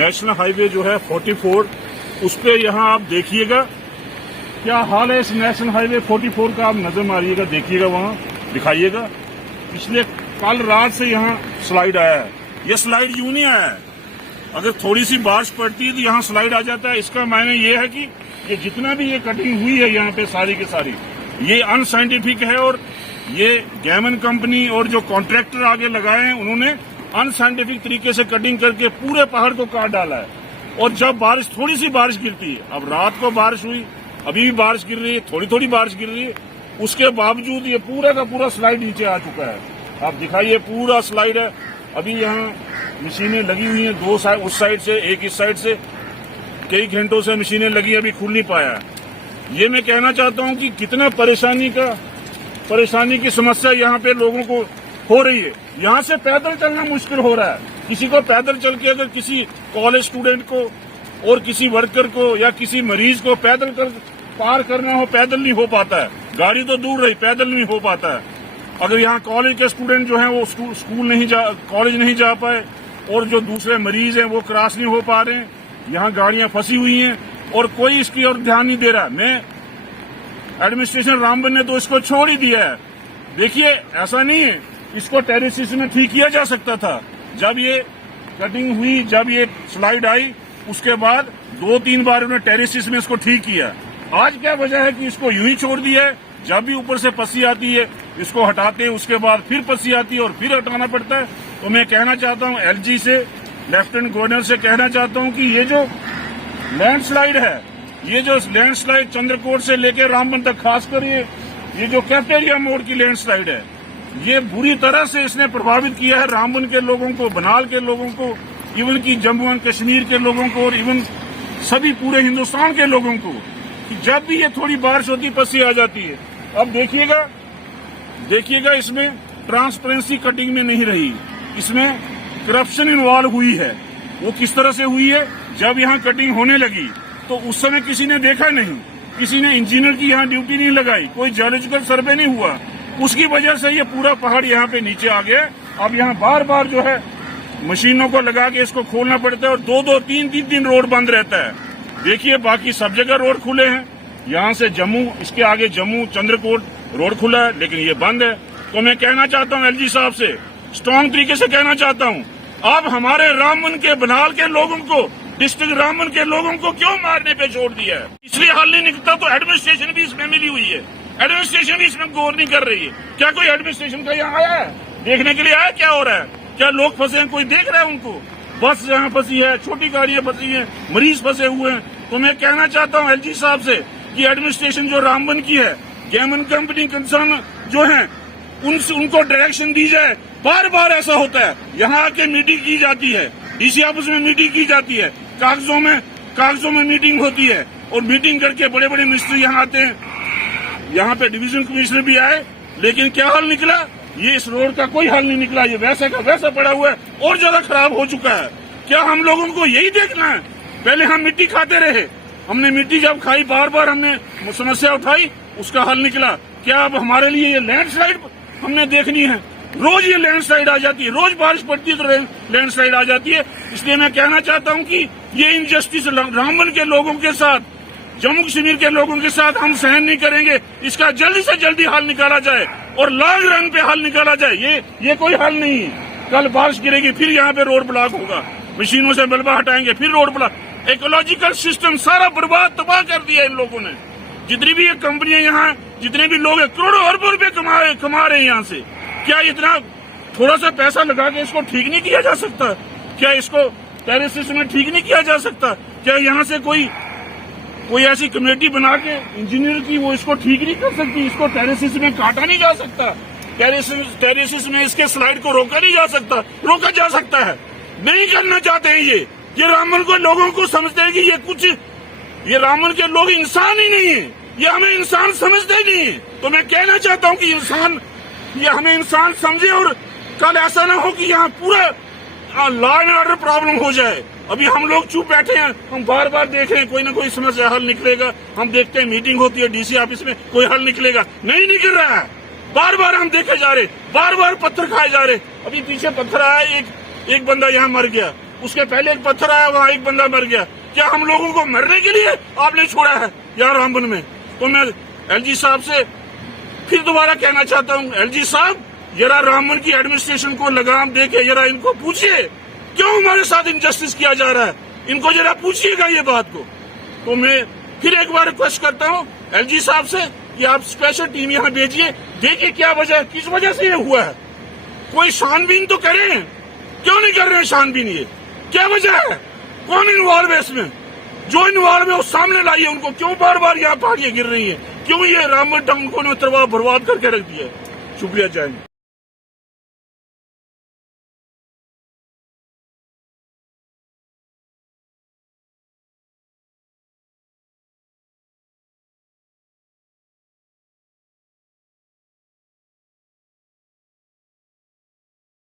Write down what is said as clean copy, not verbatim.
National highway जो है 44, उस पे यहाँ आप देखिएगा क्या हाल है इस नेशनल हाईवे 44 का। आप नजर मारिएगा, देखिएगा, वहाँ दिखाइएगा। पिछले कल रात से यहाँ स्लाइड आया है। ये स्लाइड यूं नहीं आया है, अगर थोड़ी सी बारिश पड़ती है तो यहाँ स्लाइड आ जाता है। इसका मायने ये है कि ये जितना भी ये कटिंग हुई है यहाँ पे सारी की सारी, ये अनसाइंटिफिक है। और ये गैमन कंपनी और जो कॉन्ट्रैक्टर आगे लगाए हैं, उन्होंने अनसाइंटिफिक तरीके से कटिंग करके पूरे पहाड़ को काट डाला है। और जब बारिश, थोड़ी सी बारिश गिरती है, अब रात को बारिश हुई, अभी भी बारिश गिर रही है, थोड़ी थोड़ी बारिश गिर रही है, उसके बावजूद ये पूरा का पूरा स्लाइड नीचे आ चुका है। आप दिखाइए, पूरा स्लाइड है। अभी यहाँ मशीनें लगी हुई हैं, दो साइड, उस साइड से एक, इस साइड से। कई घंटों से मशीनें लगी, अभी खुल नहीं पाया। ये मैं कहना चाहता हूँ कि कितना परेशानी की समस्या यहाँ पे लोगों को हो रही है। यहाँ से पैदल चलना मुश्किल हो रहा है। किसी को पैदल चल के, अगर किसी कॉलेज स्टूडेंट को और किसी वर्कर को या किसी मरीज को पैदल कर पार करना हो, पैदल नहीं हो पाता है। गाड़ी तो दूर रही, पैदल नहीं हो पाता है। अगर यहाँ कॉलेज के स्टूडेंट जो हैं वो कॉलेज नहीं जा पाए, और जो दूसरे मरीज हैं वो क्रॉस नहीं हो पा रहे हैं। यहाँ गाड़ियां फंसी हुई हैं और कोई इसकी ओर ध्यान नहीं दे रहा। एडमिनिस्ट्रेशन रामबन ने तो इसको छोड़ ही दिया है। देखिए, ऐसा नहीं है, इसको टेरेसिस में ठीक किया जा सकता था। जब ये कटिंग हुई, जब ये स्लाइड आई, उसके बाद 2-3 बार उन्होंने टेरेसिस में इसको ठीक किया। आज क्या वजह है कि इसको यूं ही छोड़ दिया है। जब भी ऊपर से पस्सी आती है, इसको हटाते हैं, उसके बाद फिर पस्सी आती है और फिर हटाना पड़ता है। तो मैं कहना चाहता हूं एलजी से, लेफ्टिनेंट गवर्नर से कहना चाहता हूं कि ये जो लैंडस्लाइड है, ये जो लैंडस्लाइड चंद्रकोट से लेकर रामबन तक, खासकर ये जो कैफेटेरिया मोड़ की लैंडस्लाइड है, ये बुरी तरह से इसने प्रभावित किया है रामबन के लोगों को, बनाल के लोगों को, इवन की जम्मू एंड कश्मीर के लोगों को, और इवन सभी पूरे हिंदुस्तान के लोगों को। कि जब भी ये थोड़ी बारिश होती, पस्सी आ जाती है। अब देखिएगा, इसमें ट्रांसपेरेंसी कटिंग में नहीं रही, इसमें करप्शन इन्वॉल्व हुई है। वो किस तरह से हुई है? जब यहाँ कटिंग होने लगी तो उस समय किसी ने देखा नहीं, किसी ने इंजीनियर की यहाँ ड्यूटी नहीं लगाई, कोई जियोलॉजिकल सर्वे नहीं हुआ। उसकी वजह से ये पूरा पहाड़ यहाँ पे नीचे आ गया। अब यहाँ बार बार जो है मशीनों को लगा के इसको खोलना पड़ता है, और 2-2, 3-3 दिन रोड बंद रहता है। देखिए, बाकी सब जगह रोड खुले हैं। यहाँ से जम्मू, इसके आगे जम्मू चंद्रकोट रोड खुला है, लेकिन ये बंद है। तो मैं कहना चाहता हूँ एलजी साहब से, स्ट्रांग तरीके से कहना चाहता हूँ, आप हमारे रामबन के, बनाल के लोगों को, डिस्ट्रिक्ट रामबन के लोगों को क्यों मारने पे छोड़ दिया है? इसलिए हल नहीं निकलता तो एडमिनिस्ट्रेशन भी इसमें मिली हुई है, एडमिनिस्ट्रेशन भी इसमें गौर नहीं कर रही है। क्या कोई एडमिनिस्ट्रेशन का यहाँ आया है देखने के लिए? आया क्या हो रहा है? क्या लोग फंसे हैं, कोई देख रहा है उनको? बस यहाँ फंसी है, छोटी गाड़ियां फंसी हैं, मरीज फंसे हुए हैं। तो मैं कहना चाहता हूँ एलजी साहब से कि एडमिनिस्ट्रेशन जो रामबन की है, गैमन कंपनी कंसर्न जो है, उनको डायरेक्शन दी जाए। बार बार ऐसा होता है, यहाँ आके मीटिंग की जाती है, डीसी ऑफिस में मीटिंग की जाती है, कागजों में मीटिंग होती है, और मीटिंग करके बड़े बड़े मिनिस्टर यहाँ आते हैं। यहाँ पे डिवीजन कमिश्नर भी आए, लेकिन क्या हल निकला? ये इस रोड का कोई हल नहीं निकला। ये वैसा का वैसा पड़ा हुआ है, और ज्यादा खराब हो चुका है। क्या हम लोगों को यही देखना है? पहले हम मिट्टी खाते रहे, हमने मिट्टी जब खाई, बार बार हमने समस्या उठाई, उसका हल निकला। क्या अब हमारे लिए ये लैंडस्लाइड हमने देखनी है? रोज ये लैंडस्लाइड आ जाती है, रोज बारिश पड़ती है तो लैंडस्लाइड आ जाती है। इसलिए मैं कहना चाहता हूँ कि ये इनजस्टिस रामबन के लोगों के साथ, जम्मू कश्मीर के लोगों के साथ हम सहन नहीं करेंगे। इसका जल्दी से जल्दी हल निकाला जाए, और लॉन्ग रन पे हल निकाला जाए। ये कोई हल नहीं है। कल बारिश गिरेगी, फिर यहाँ पे रोड ब्लॉक होगा, मशीनों से मलबा हटाएंगे, फिर रोड ब्लॉक। इकोलॉजिकल सिस्टम सारा बर्बाद, तबाह कर दिया इन लोगों ने। जितनी भी ये कंपनियां यहाँ, जितने भी लोग करोड़ों अरबों रुपए कमा रहे हैं यहाँ से, क्या इतना थोड़ा सा पैसा लगा के इसको ठीक नहीं किया जा सकता? क्या इसको टेरेसिस में ठीक नहीं किया जा सकता? क्या यहाँ से कोई ऐसी कमेटी बना के इंजीनियर की, वो इसको ठीक नहीं कर सकती? इसको टेरेसिस में काटा नहीं जा सकता? टेरेसिस में इसके स्लाइड को रोका नहीं जा सकता? रोका जा सकता है, नहीं करना चाहते हैं ये रामबन को लोगों को समझते हैं कि ये रामबन के लोग इंसान ही नहीं है, ये हमें इंसान समझते ही नहीं है। तो मैं कहना चाहता हूँ कि ये हमें इंसान समझे, और कल ऐसा ना हो कि यहाँ पूरा लॉ एंड ऑर्डर प्रॉब्लम हो जाए। अभी हम लोग चुप बैठे हैं, हम बार बार देख रहे हैं कोई ना कोई समस्या हल निकलेगा। हम देखते हैं मीटिंग होती है डीसी ऑफिस में, कोई हल निकलेगा, नहीं निकल रहा है। बार बार हम देखे जा रहे, बार बार पत्थर खाए जा रहे। अभी पीछे पत्थर आया, एक बंदा यहाँ मर गया। उसके पहले एक पत्थर आया, वहां एक बंदा मर गया। क्या हम लोगों को मरने के लिए आपने छोड़ा है यहाँ रामबन में? तो मैं एलजी साहब से फिर दोबारा कहना चाहता हूँ, एलजी साहब जरा रामबन की एडमिनिस्ट्रेशन को लगाम दे के जरा इनको पूछिए क्यों हमारे साथ इनजस्टिस किया जा रहा है, इनको जरा पूछिएगा ये बात को। तो मैं फिर एक बार रिक्वेस्ट करता हूँ एलजी साहब से कि आप स्पेशल टीम यहाँ भेजिए, देखिए क्या वजह, किस वजह से ये हुआ है। कोई छानबीन तो करें, क्यों नहीं कर रहे हैं छानबीन? ये क्या वजह है? कौन इन्वॉल्व है इसमें? जो इन्वॉल्व है वो सामने लाइए उनको। क्यों बार बार यहाँ पहाड़ियां गिर रही है? क्यों ये रामबन टाउन को बर्बाद करके रख दिया है? शुक्रिया, जय हिंद।